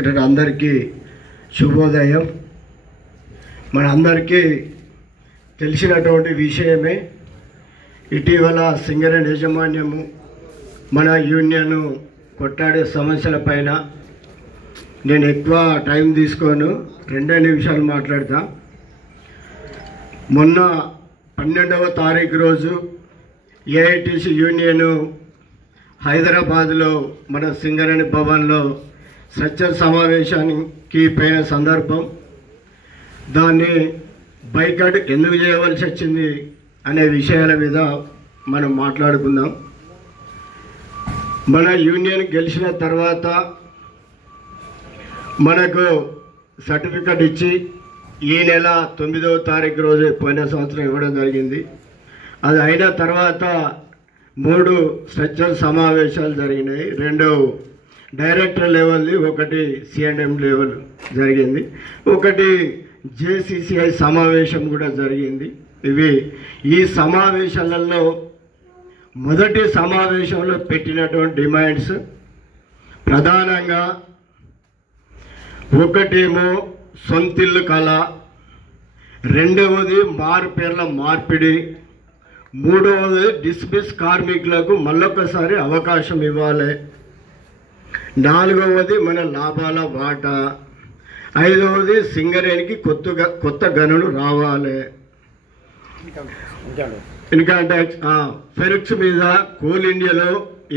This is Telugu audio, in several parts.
అందరికీ శుభోదయం. మనందరికీ తెలిసినటువంటి విషయమే, ఇటీవల సింగరేణి యాజమాన్యము మన యూనియన్ కొట్లాడే సమస్యలపైన నేను ఎక్కువ టైం తీసుకోను, 2 నిమిషాలు మాట్లాడతా. మొన్న 12వ తారీఖు రోజు ఏఐటీసీ యూనియన్ హైదరాబాద్లో మన సింగరేణి భవన్లో సత్య సమావేశానికి పోయిన సందర్భం, దాన్ని బైకాట్ ఎందుకు చేయవలసి వచ్చింది అనే విషయాల మీద మనం మాట్లాడుకుందాం. మన యూనియన్ గెలిచిన తర్వాత మనకు సర్టిఫికెట్ ఇచ్చి ఈ నెల 9వ తారీఖు రోజు పోయిన సంవత్సరం ఇవ్వడం జరిగింది. అది అయిన తర్వాత 3 స్ట్రక్చర్ సమావేశాలు జరిగినాయి. 2 డైరెక్టర్ లెవెల్ది, 1 C&M లెవెల్ జరిగింది, 1 JCCI సమావేశం కూడా జరిగింది. ఈ సమావేశాలలో మొదటి సమావేశంలో పెట్టినటువంటి డిమాండ్స్ ప్రధానంగా, ఒకటేమో సొంతిల్లు కళ, 2వది మారుపేర్ల మార్పిడి, 3వది డిస్మిస్ కార్మికులకు మళ్ళొకసారి అవకాశం ఇవ్వాలి, 4వది మన లాభాల వాటా, 5వది సింగరేణికి కొత్త గనులు రావాలి, ఇన్కమ్ ట్యాక్స్, ఫెరిక్స్ మీద కోల్ ఇండియాలో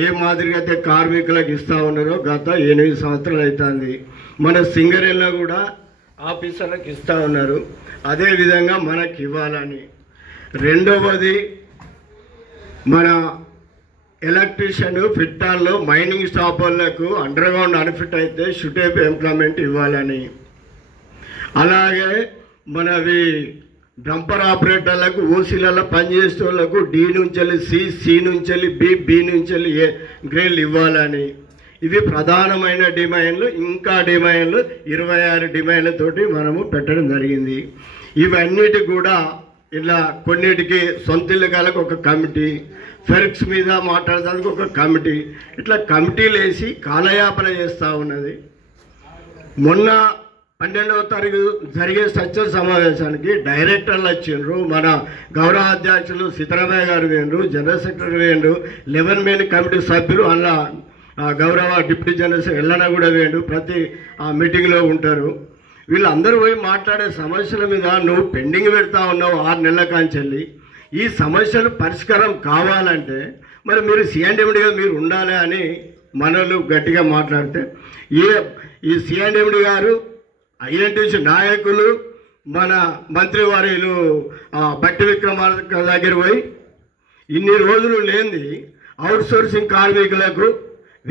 ఏ మాదిరిగా అయితే కార్మికులకు ఇస్తూ ఉన్నారో గత 8 సంవత్సరాలు అవుతుంది, మన సింగరేణిలో కూడా ఆఫీసర్లకు ఇస్తూ ఉన్నారు, అదేవిధంగా మనకి ఇవ్వాలని. 2వది మన ఎలక్ట్రీషియన్ ఫిట్టాల్లో మైనింగ్ స్టాప్ వాళ్ళకు అండర్గ్రౌండ్ అన్ఫిట్ అయితే షుటేప్ ఎంప్లాయ్మెంట్ ఇవ్వాలని. అలాగే మనవి డంపర్ ఆపరేటర్లకు, ఓసీలలో పనిచేసే వాళ్ళకు D నుంచి C నుంచి B నుంచి A గ్రేడ్లు ఇవ్వాలని. ఇవి ప్రధానమైన డిమాండ్లు. ఇంకా డిమాండ్లు 26 డిమాండ్లతోటి మనము పెట్టడం జరిగింది. ఇవన్నిటి కూడా ఇలా కొన్నిటికి సొంతిల్లు కలకు ఒక కమిటీ, ఫెరిక్స్ మీద మాట్లాడడానికి ఒక కమిటీ, ఇట్లా కమిటీలు వేసి కాలయాపన చేస్తూ ఉన్నది. మొన్న 12వ తారీఖు జరిగే సత్య సమావేశానికి డైరెక్టర్లు వచ్చిండ్రు. మన గౌరవ అధ్యక్షులు సీతారామయ్య గారు వేయండ్రు, జనరల్ సెక్రటరీ వేయండ్రు, 11 మెయిన్ కమిటీ సభ్యులు, అలా గౌరవ డిప్యూటీ జనరల్ సెక్రటరీ ఎల్లన కూడా వేయండు, ప్రతి మీటింగ్లో ఉంటారు. వీళ్ళందరూ పోయి మాట్లాడే సమస్యల మీద నువ్వు పెండింగ్ పెడతా ఉన్నావు 6 నెలల కాంచెల్లి. ఈ సమస్యలు పరిష్కారం కావాలంటే మరి మీరు C&MDగా మీరు ఉండాలి అని మనలు గట్టిగా మాట్లాడితే, ఈ C&MD గారు, INTC నాయకులు, మన మంత్రివర్యులు బట్టి విక్రమార్క దగ్గర పోయి ఇన్ని రోజులు లేనిది అవుట్సోర్సింగ్ కార్మికులకు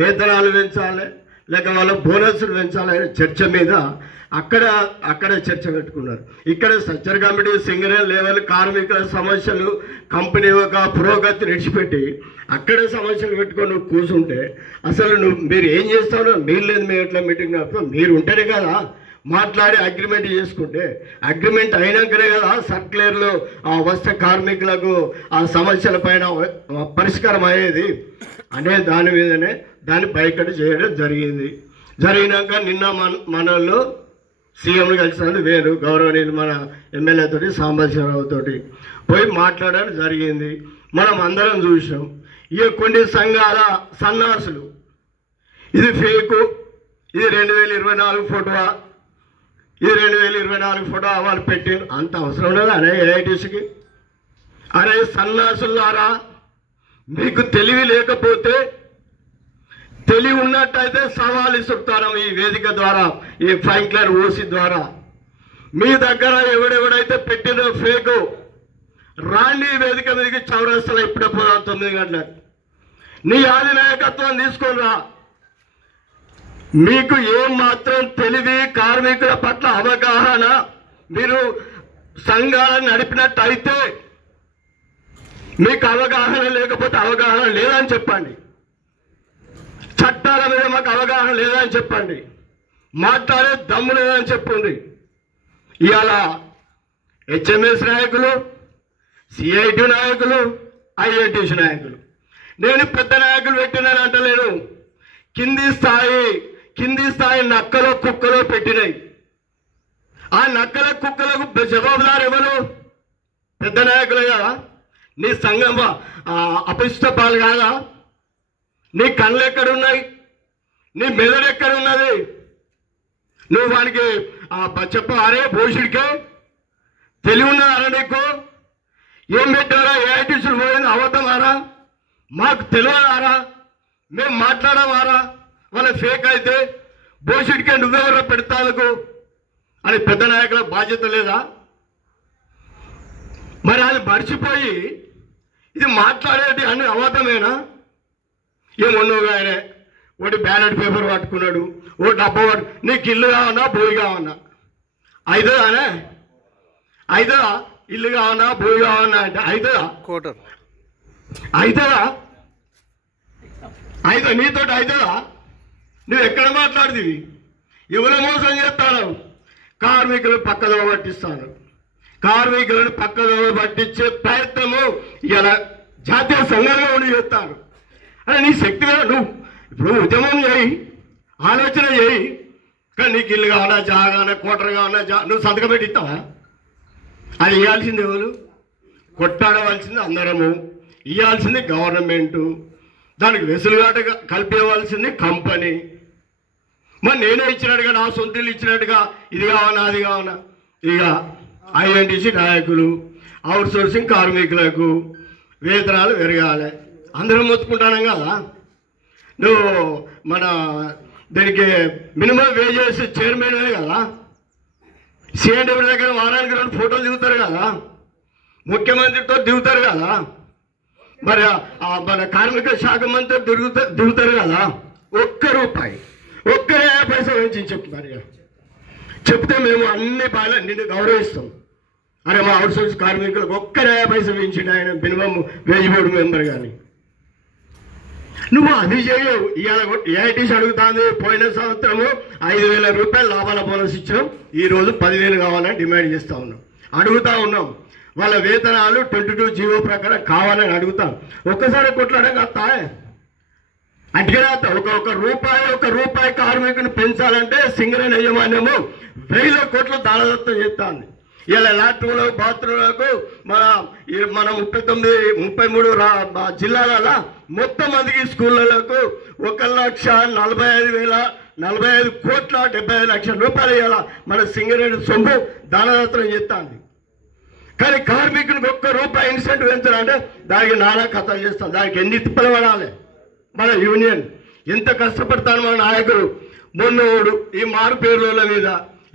వేతనాలు పెంచాలి, లేక వాళ్ళ బోనస్లు పెంచాలనే చర్చ మీద అక్కడ చర్చ పెట్టుకున్నారు. ఇక్కడ సచ్చర్ కమిటీ సింగరేణి లెవెల్ కార్మికుల సమస్యలు, కంపెనీ ఒక పురోగతి విడిచిపెట్టి అక్కడే సమస్యలు పెట్టుకొని కూర్చుంటే అసలు మీరు ఏం చేస్తారో మీరు లేదు. మేము ఎట్లా మీటింగ్ మీరు ఉంటేనే కదా మాట్లాడి అగ్రిమెంట్ చేసుకుంటే, అగ్రిమెంట్ అయినాకనే కదా సర్క్యులర్లో వస్తే కార్మికులకు ఆ సమస్యల పైన పరిష్కారం అయ్యేది అనే దాని మీదనే దాన్ని బైకట్ చేయడం జరిగింది. జరిగినాక నిన్న మనలో సీఎంను కలిసినది వేరు, గౌరవనీయులు మన ఎమ్మెల్యేతోటి సాంబశివరావుతోటి పోయి మాట్లాడడం జరిగింది. మనం అందరం చూసాం. ఇక కొన్ని సంఘాల సన్నాసులు, ఇది ఫేకు, ఇది 2024 ఫోటో, ఇది 2024 ఫోటో వాళ్ళు పెట్టారు. అంత అవసరం లేదు అనే ఏఐటీసీకి. అరే సన్నాసులారా, మీకు తెలివి లేకపోతే, తెలివి ఉన్నట్టయితే సవాల్ ఇస్తుంటారు ఈ వేదిక ద్వారా, ఈ ఫ్రాంక్లైన్ ఓసీ ద్వారా. మీ దగ్గర ఎవడెవడైతే పెట్టిన ఫేకు రాండి వేదిక మీదకి చౌరస్తలో ఇప్పుడే పోదాం 9 గంటలకు. నీ ఆది నాయకత్వం తీసుకురా. మీకు ఏం మాత్రం తెలివి, కార్మికుల పట్ల అవగాహన, మీరు సంఘాలను నడిపినట్టయితే, మీకు అవగాహన లేకపోతే అవగాహన లేదని చెప్పండి. చట్టాల మీద మాకు అవగాహన లేదని చెప్పండి. మాట్లాడే దమ్ము లేదని చెప్పండి. ఇవాళ HMS నాయకులు, CIT నాయకులు, INTC నాయకులు, నేను పెద్ద నాయకులు పెట్టినాను అంటలేను. కింది స్థాయి కింది స్థాయి నక్కలో కుక్కలో పెట్టినాయి. ఆ నక్కల కుక్కలకు జవాబుదారు ఎవరు? పెద్ద నాయకులు కదా, నీ సంఘం అపిష్టపాలు కాదా? నీ కళ్ళు ఎక్కడున్నాయి? నీ మెదడు ఎక్కడున్నది? నువ్వు వానికి చెప్పారే భోషుడికే తెలివి ఉన్నారా? నీకు ఏం పెట్టారా? ఏఐటీసీలు పోయింది అబద్ధమారా? మాకు తెలియదారా? మేము మాట్లాడవారా? వాళ్ళ ఫేక్ అయితే భోషుడికే నువ్వెవరో పెడతాలకు అని పెద్ద నాయకుల బాధ్యత లేదా? మరి అది మర్చిపోయి ఇది మాట్లాడేది అన్ని అబద్ధమేనా? ఏమన్నావు ఆయనే ఒకటి బ్యాలెట్ పేపర్ పట్టుకున్నాడు, ఓ డబ్బా నీకు ఇల్లు కావన్నా భూమి కావన్నా అయితదానే? అయితదా? ఇల్లు కావన్నా భూమి కావన్నా అంటే అయితదా? అయితదా? అయితే నీతో అవుతుందా? నువ్వు ఎక్కడ మాట్లాడుతుంది? ఎవరు మోసం చేస్తాను? కార్మికులు పక్కదోవ పట్టిస్తాను. కార్మికులను పక్కదోవ పట్టించే ప్రయత్నము ఇలా జాతీయ సంఘంగా ఉండి చేస్తాను. అని నీ శక్తిగా నువ్వు ఇప్పుడు ఉద్యమం చేయి, ఆలోచన చేయి. కానీ నీకు ఇల్లు కావాలా, జాగానా, కోటర్ కావాలా, నువ్వు సంతకం పెట్టి ఇస్తావా? అది ఇవ్వాల్సింది ఎవరు? కొట్టాడవలసింది అందరము, ఇవ్వాల్సింది గవర్నమెంటు, దానికి వెసులుగాట కల్పించవలసింది కంపెనీ. మరి నేనే ఇచ్చినట్టుగా, నా సొంతలు ఇచ్చినట్టుగా ఇది కావాలా అది కావాలా? ఇక ఐఎన్టీసీ నాయకులు, అవుట్ సోర్సింగ్ కార్మికులకు వేతనాలు పెరగాలి, అందరం మొత్తుకుంటాను కదా. నువ్వు మన దీనికి మినిమం వేజెస్ చైర్మన్ కదా, సిఎండబ్ల్యూ దగ్గర వారానికి 2 ఫోటోలు దిగుతారు కదా, ముఖ్యమంత్రితో దిగుతారు కదా, మరి మన కార్మిక శాఖ మంత్రి దిగుతారు కదా. ఒక్క రూపాయి, ఒక్క పైసా వేయించి చెప్తున్నారు. చెప్తే మేము అన్ని బాగా నిన్ను గౌరవిస్తాం. అరే మా అవుట్ సోర్స్ కార్మికులకు ఒక్క పైసా వేయించండి ఆయన మినిమం వేజ్ బోర్డు మెంబర్ కానీ. నువ్వు అది చేయవు. ఇవాళ ఏఐటీసీ అడుగుతుంది, పోయిన సంవత్సరము 5,000 రూపాయలు లాభాల బోనస్ ఇచ్చినాం, ఈరోజు 10,000 కావాలని డిమాండ్ చేస్తూ ఉన్నాం, అడుగుతూ ఉన్నాం. వాళ్ళ వేతనాలు 22 జీవో ప్రకారం కావాలని అడుగుతాం. ఒక్కసారి కొట్లాడక వస్తాయే అట్టిగా ఒక రూపాయి కార్మికుని పెంచాలంటే సింగరేణి యజమాన్యము 1,000 కోట్లు దానదత్తం చేస్తాను. ఇలా లాట్రూమ్లకు బాత్రూమ్లకు మన 33 జిల్లాల మొత్తం మందికి స్కూళ్ళకు 1,45,045 కోట్ల 75 లక్షల రూపాయలు ఇవ్వాల మన సింగరేణి సొమ్ము దానదత్తం చేస్తాను. కానీ కార్మికునికి ఒక్క రూపాయి ఇన్సెంటివ్ పెంచాలంటే దానికి నానా కథలు చేస్తాం. దానికి ఎన్ని తిప్పలు పడాలి? మన యూనియన్ ఎంత కష్టపడతాను. మన నాయకుడు మొన్నోడు ఈ మారు పేర్ల మీద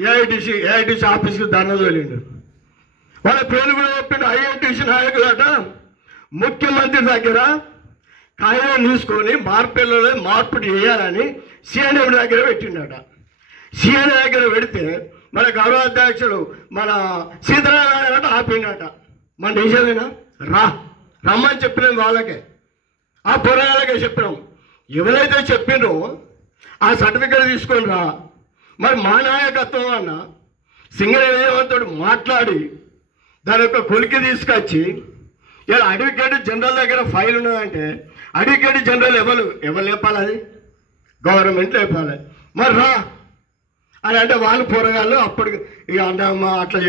ఏఐటీసీ ఆఫీస్కి ధర్నా తోలిండు. వాళ్ళ పేర్లు కూడా చెప్పిండు. ఐఐటీసీ నాయకులట ముఖ్యమంత్రి దగ్గర కాగితం తీసుకొని మార్పేర్లలో మార్పు చేయాలని సిఎండబ్ల్యూ దగ్గర పెట్టిండట. సిఎండబ్ల్యూ దగ్గర పెడితే మన గౌరవాధ్యక్షుడు మన సీతారామరాజు ఆపిండట. మన నిజమేనా? రమ్మని చెప్పినాం వాళ్ళకే, ఆ పోరాళ్ళకే చెప్పినాం. ఎవరైతే చెప్పినో ఆ సర్టిఫికేట్ తీసుకొని రా. మరి మా నాయకత్వం అన్న సింగరేణితో మాట్లాడి దాని యొక్క కొలికి తీసుకొచ్చి ఇలా అడ్వకేట్ జనరల్ దగ్గర ఫైల్ ఉన్నదంటే అడ్వకేట్ జనరల్ ఎవరు లేపాలి? అది గవర్నమెంట్ లేపాలి. మరి రా అని అంటే వాళ్ళు పోరగాళ్ళు అప్పటికి ఇక అట్లా